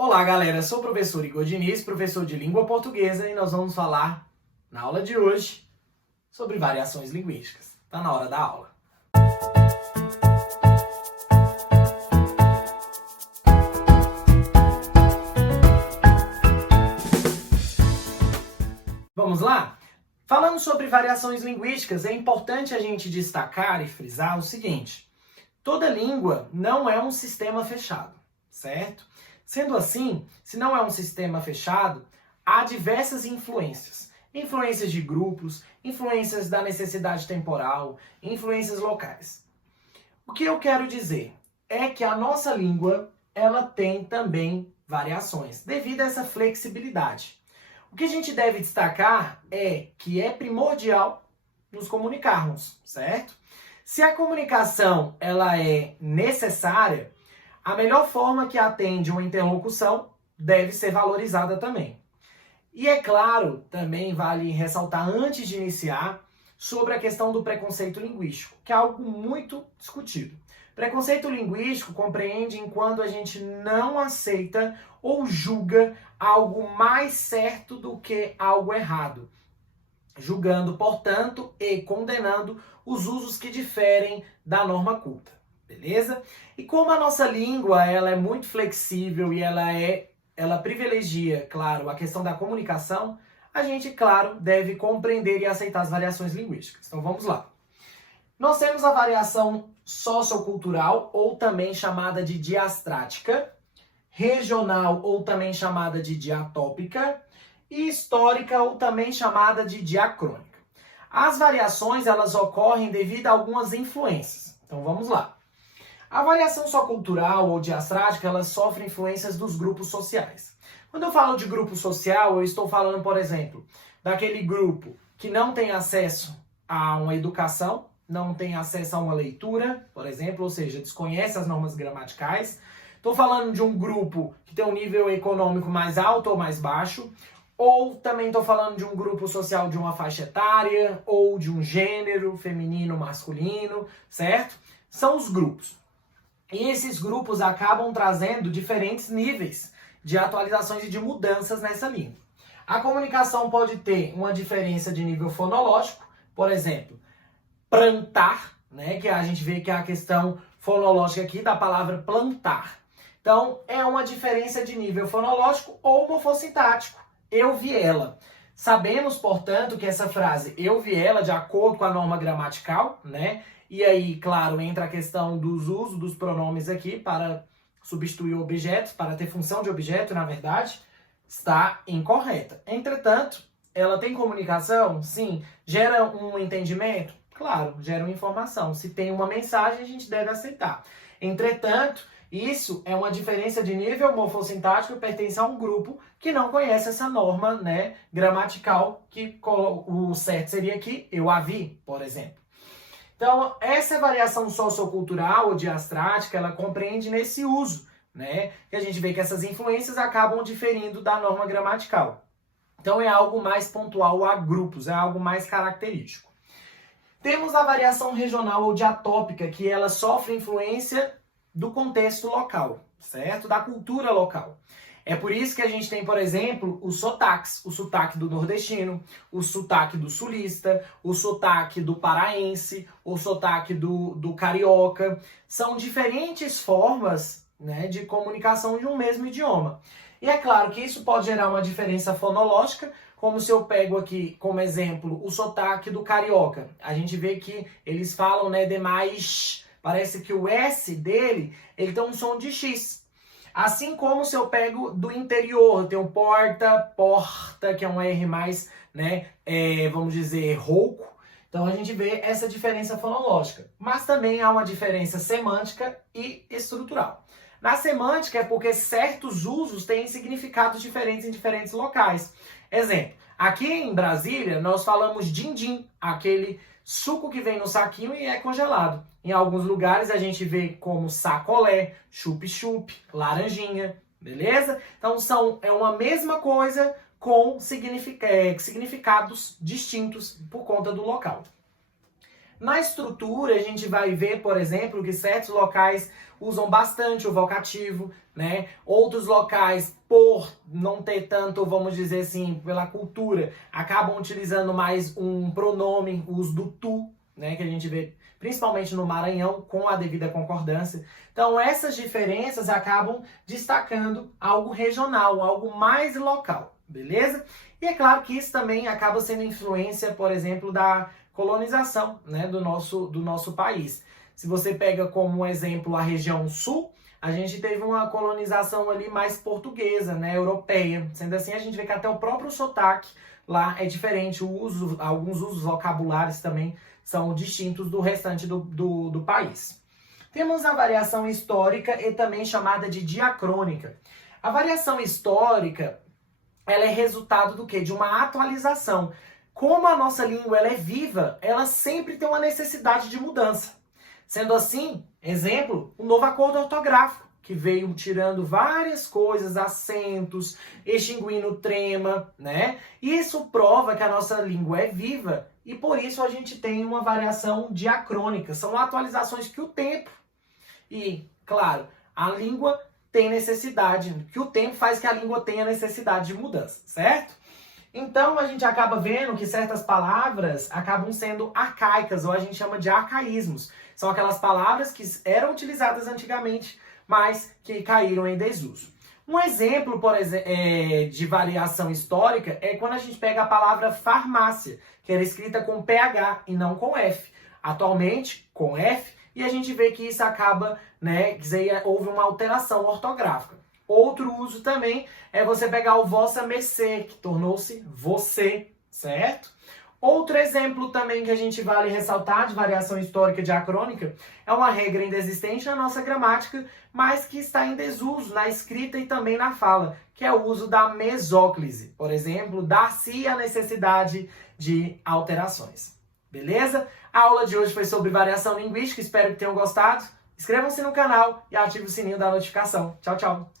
Olá, galera! Sou o professor Igor Diniz, professor de língua portuguesa, e nós vamos falar, na aula de hoje, sobre variações linguísticas. Tá na hora da aula. Vamos lá? Falando sobre variações linguísticas, é importante a gente destacar e frisar o seguinte: toda língua não é um sistema fechado, certo? Sendo assim, se não é um sistema fechado, há diversas influências. Influências de grupos, influências da necessidade temporal, influências locais. O que eu quero dizer é que a nossa língua, ela tem também variações, devido a essa flexibilidade. O que a gente deve destacar é que é primordial nos comunicarmos, certo? Se a comunicação ela é necessária, a melhor forma que atende uma interlocução deve ser valorizada também. E é claro, também vale ressaltar antes de iniciar sobre a questão do preconceito linguístico, que é algo muito discutido. Preconceito linguístico compreende quando a gente não aceita ou julga algo mais certo do que algo errado, julgando, portanto, e condenando os usos que diferem da norma culta, beleza? E como a nossa língua ela é muito flexível e ela privilegia, claro, a questão da comunicação, a gente, claro, deve compreender e aceitar as variações linguísticas. Então vamos lá. Nós temos a variação sociocultural, ou também chamada de diastrática, regional, ou também chamada de diatópica, e histórica, ou também chamada de diacrônica. As variações elas ocorrem devido a algumas influências. Então vamos lá. A variação sociocultural ou diastrática, ela sofre influências dos grupos sociais. Quando eu falo de grupo social, eu estou falando, por exemplo, daquele grupo que não tem acesso a uma educação, não tem acesso a uma leitura, por exemplo, ou seja, desconhece as normas gramaticais. Estou falando de um grupo que tem um nível econômico mais alto ou mais baixo, ou também estou falando de um grupo social de uma faixa etária, ou de um gênero, feminino, masculino, certo? São os grupos. E esses grupos acabam trazendo diferentes níveis de atualizações e de mudanças nessa língua. A comunicação pode ter uma diferença de nível fonológico, por exemplo, plantar, né, que a gente vê que é a questão fonológica aqui da palavra plantar. Então, é uma diferença de nível fonológico ou morfossintático. Eu vi ela. Sabemos, portanto, que essa frase eu vi ela de acordo com a norma gramatical, né? E aí, claro, entra a questão dos usos dos pronomes aqui para substituir objetos, para ter função de objeto, na verdade, está incorreta. Entretanto, ela tem comunicação? Sim. Gera um entendimento? Claro, gera uma informação. Se tem uma mensagem, a gente deve aceitar. Entretanto, isso é uma diferença de nível morfossintático e pertence a um grupo que não conhece essa norma, né, gramatical, que o certo seria aqui, eu a vi, por exemplo. Então, essa variação sociocultural ou diastrática, ela compreende nesse uso, né? Que a gente vê que essas influências acabam diferindo da norma gramatical. Então, é algo mais pontual a grupos, é algo mais característico. Temos a variação regional ou diatópica, que ela sofre influência do contexto local, certo? Da cultura local. É por isso que a gente tem, por exemplo, os sotaques. O sotaque do nordestino, o sotaque do sulista, o sotaque do paraense, o sotaque do carioca. São diferentes formas, né, de comunicação de um mesmo idioma. E é claro que isso pode gerar uma diferença fonológica, como se eu pego aqui como exemplo o sotaque do carioca. A gente vê que eles falam, né, demais, parece que o S dele, ele tem um som de X. Assim como se eu pego do interior, tem o porta, que é um R mais, né, vamos dizer, rouco. Então a gente vê essa diferença fonológica. Mas também há uma diferença semântica e estrutural. Na semântica é porque certos usos têm significados diferentes em diferentes locais. Exemplo, aqui em Brasília nós falamos din-din, aquele suco que vem no saquinho e é congelado. Em alguns lugares a gente vê como sacolé, chup-chup, laranjinha, beleza? Então é uma mesma coisa com significados distintos por conta do local. Na estrutura, a gente vai ver, por exemplo, que certos locais usam bastante o vocativo, né? Outros locais, por não ter tanto, vamos dizer assim, pela cultura, acabam utilizando mais um pronome, o uso do tu, né? Que a gente vê principalmente no Maranhão, com a devida concordância. Então, essas diferenças acabam destacando algo regional, algo mais local, beleza? E é claro que isso também acaba sendo influência, por exemplo, da colonização, né, do nosso país. Se você pega como exemplo a região sul, a gente teve uma colonização ali mais portuguesa, né, europeia. Sendo assim, a gente vê que até o próprio sotaque lá é diferente, alguns usos vocabulários também são distintos do restante do país. Temos a variação histórica e também chamada de diacrônica. A variação histórica, ela é resultado do quê? De uma atualização. Como a nossa língua ela é viva, ela sempre tem uma necessidade de mudança. Sendo assim, exemplo, o novo acordo ortográfico, que veio tirando várias coisas, acentos, extinguindo trema, né? Isso prova que a nossa língua é viva e por isso a gente tem uma variação diacrônica. São atualizações que o tempo e, claro, a língua tem necessidade, que o tempo faz que a língua tenha necessidade de mudança, certo? Então a gente acaba vendo que certas palavras acabam sendo arcaicas, ou a gente chama de arcaísmos. São aquelas palavras que eram utilizadas antigamente, mas que caíram em desuso. Um exemplo, por exemplo, de variação histórica é quando a gente pega a palavra farmácia, que era escrita com PH e não com F. Atualmente, com F, e a gente vê que isso acaba, né, que houve uma alteração ortográfica. Outro uso também é você pegar o vossa mercê, que tornou-se você, certo? Outro exemplo também que a gente vale ressaltar de variação histórica diacrônica é uma regra ainda existente na nossa gramática, mas que está em desuso na escrita e também na fala, que é o uso da mesóclise. Por exemplo, dar-se a necessidade de alterações. Beleza? A aula de hoje foi sobre variação linguística, espero que tenham gostado. Inscrevam-se no canal e ative o sininho da notificação. Tchau, tchau!